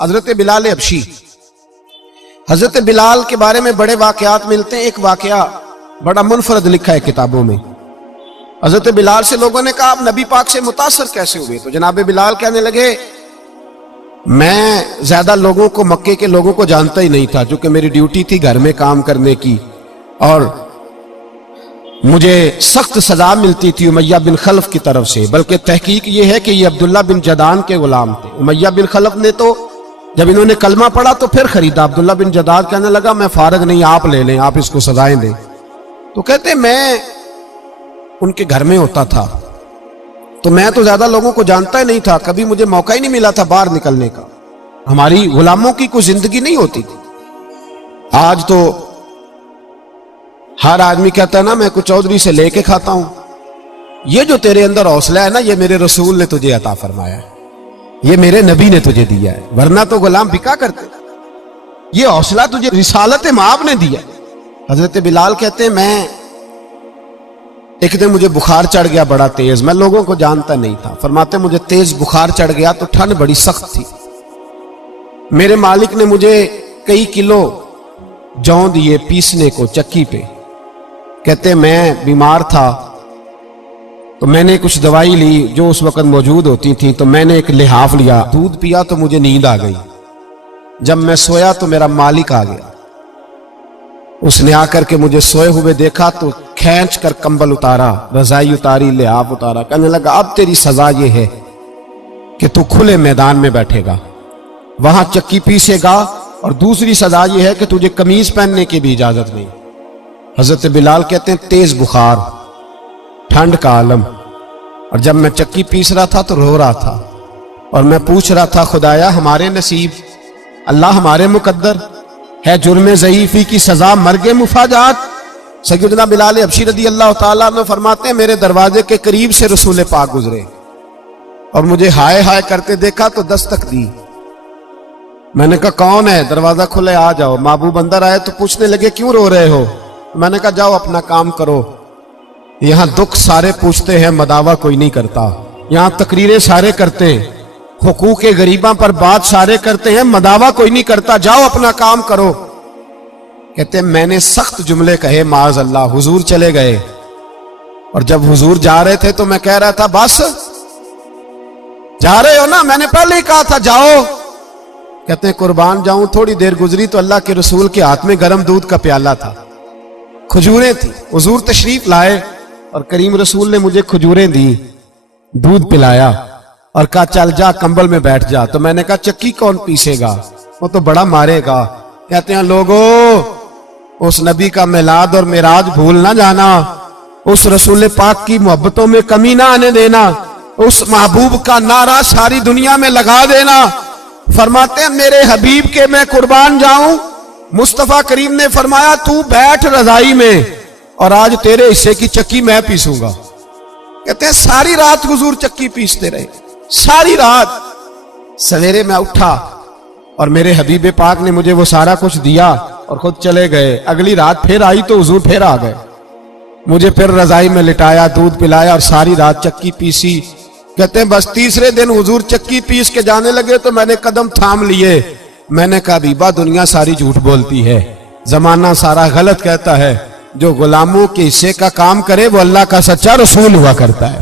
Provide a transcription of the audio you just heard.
حضرت بلال حبشی. حضرت بلال کے بارے میں بڑے واقعات ملتے ہیں. ایک واقعہ بڑا منفرد لکھا ہے کتابوں میں. حضرت بلال سے لوگوں نے کہا آپ نبی پاک سے متاثر کیسے ہوئے؟ تو جناب بلال کہنے لگے میں زیادہ لوگوں کو، مکے کے لوگوں کو جانتا ہی نہیں تھا، چونکہ میری ڈیوٹی تھی گھر میں کام کرنے کی، اور مجھے سخت سزا ملتی تھی امیہ بن خلف کی طرف سے. بلکہ تحقیق یہ ہے کہ یہ عبداللہ بن جدان کے غلام تھے. امیہ بن خلف نے تو جب انہوں نے کلمہ پڑھا تو پھر خریدا. عبداللہ بن جدان کہنے لگا میں فارغ نہیں، آپ لے لیں، آپ اس کو سزائیں دیں. تو کہتے میں ان کے گھر میں ہوتا تھا تو میں تو زیادہ لوگوں کو جانتا ہی نہیں تھا، کبھی مجھے موقع ہی نہیں ملا تھا باہر نکلنے کا. ہماری غلاموں کی کوئی زندگی نہیں ہوتی تھی. آج تو ہر آدمی کہتا ہے نا میں کچھ چودھری سے لے کے کھاتا ہوں. یہ جو تیرے اندر حوصلہ ہے نا، یہ میرے رسول نے تجھے عطا فرمایا ہے، یہ میرے نبی نے تجھے دیا ہے، ورنہ تو غلام بکا کرتے. یہ حوصلہ تجھے رسالت مآب نے دیا. حضرت بلال کہتے ہیں میں ایک دن مجھے بخار چڑھ گیا بڑا تیز، میں لوگوں کو جانتا نہیں تھا. فرماتے مجھے تیز بخار چڑھ گیا تو ٹھنڈ بڑی سخت تھی. میرے مالک نے مجھے کئی کلو جوں دیے پیسنے کو چکی پہ. کہتے میں بیمار تھا تو میں نے کچھ دوائی لی جو اس وقت موجود ہوتی تھی، تو میں نے ایک لحاف لیا، دودھ پیا تو مجھے نیند آ گئی. جب میں سویا تو میرا مالک آ گیا. اس نے آ کر کے مجھے سوئے ہوئے دیکھا تو کھینچ کر کمبل اتارا، رضائی اتاری، لحاف اتارا. کہنے لگا اب تیری سزا یہ ہے کہ تو کھلے میدان میں بیٹھے گا، وہاں چکی پیسے گا، اور دوسری سزا یہ ہے کہ تجھے قمیض پہننے کی بھی اجازت نہیں. حضرت بلال کہتے ہیں تیز بخار، ٹھنڈ کا عالم، اور جب میں چکی پیس رہا تھا تو رو رہا تھا، اور میں پوچھ رہا تھا خدایا ہمارے نصیب، اللہ ہمارے مقدر ہے جرم ضعیفی کی سزا مرگ مفاجات. سیدنا بلال حبشی رضی اللہ تعالیٰ عنہ فرماتے ہیں میرے دروازے کے قریب سے رسول پاک گزرے اور مجھے ہائے ہائے کرتے دیکھا تو دستک دی. میں نے کہا کون ہے؟ دروازہ کھلے آ جاؤ. محبوب اندر آئے تو پوچھنے لگے کیوں رو رہے ہو؟ میں نے کہا جاؤ اپنا کام کرو، یہاں دکھ سارے پوچھتے ہیں مداوا کوئی نہیں کرتا، یہاں تقریریں سارے کرتے ہیں، حقوق غریباں پر بات سارے کرتے ہیں، مداوا کوئی نہیں کرتا، جاؤ اپنا کام کرو. کہتے ہیں میں نے سخت جملے کہے معاذ اللہ. حضور چلے گئے، اور جب حضور جا رہے تھے تو میں کہہ رہا تھا بس جا رہے ہو نا، میں نے پہلے ہی کہا تھا جاؤ. کہتے ہیں قربان جاؤں، تھوڑی دیر گزری تو اللہ کے رسول کے ہاتھ میں گرم دودھ کا پیالہ تھا، کھجوریں تھی. حضور تشریف لائے اور کریم رسول نے مجھے کھجوریں دی، دودھ پلایا اور کہا چل جا کمبل میں بیٹھ جا. تو میں نے کہا چکی کون پیسے گا؟ وہ تو بڑا مارے گا. کہتے ہیں لوگو اس نبی کا میلاد اور معراج بھول نہ جانا، اس رسول پاک کی محبتوں میں کمی نہ آنے دینا، اس محبوب کا نعرہ ساری دنیا میں لگا دینا. فرماتے ہیں میرے حبیب کے میں قربان جاؤں. مصطفیٰ کریم نے فرمایا تو بیٹھ رضائی میں اور آج تیرے حصے کی چکی میں پیسوں گا. کہتے ہیں ساری رات حضور چکی پیستے رہے، ساری رات. سویرے میں اٹھا اور میرے حبیب پاک نے مجھے وہ سارا کچھ دیا اور خود چلے گئے. اگلی رات پھر آئی تو حضور پھر آ گئے، مجھے پھر رضائی میں لٹایا، دودھ پلایا اور ساری رات چکی پیسی. کہتے ہیں بس تیسرے دن حضور چکی پیس کے جانے لگے تو میں نے قدم تھام لیے. میں نے کہا بیبا دنیا ساری جھوٹ بولتی ہے، زمانہ سارا غلط کہتا ہے، جو غلاموں کے حصے کا کام کرے وہ اللہ کا سچا رسول ہوا کرتا ہے.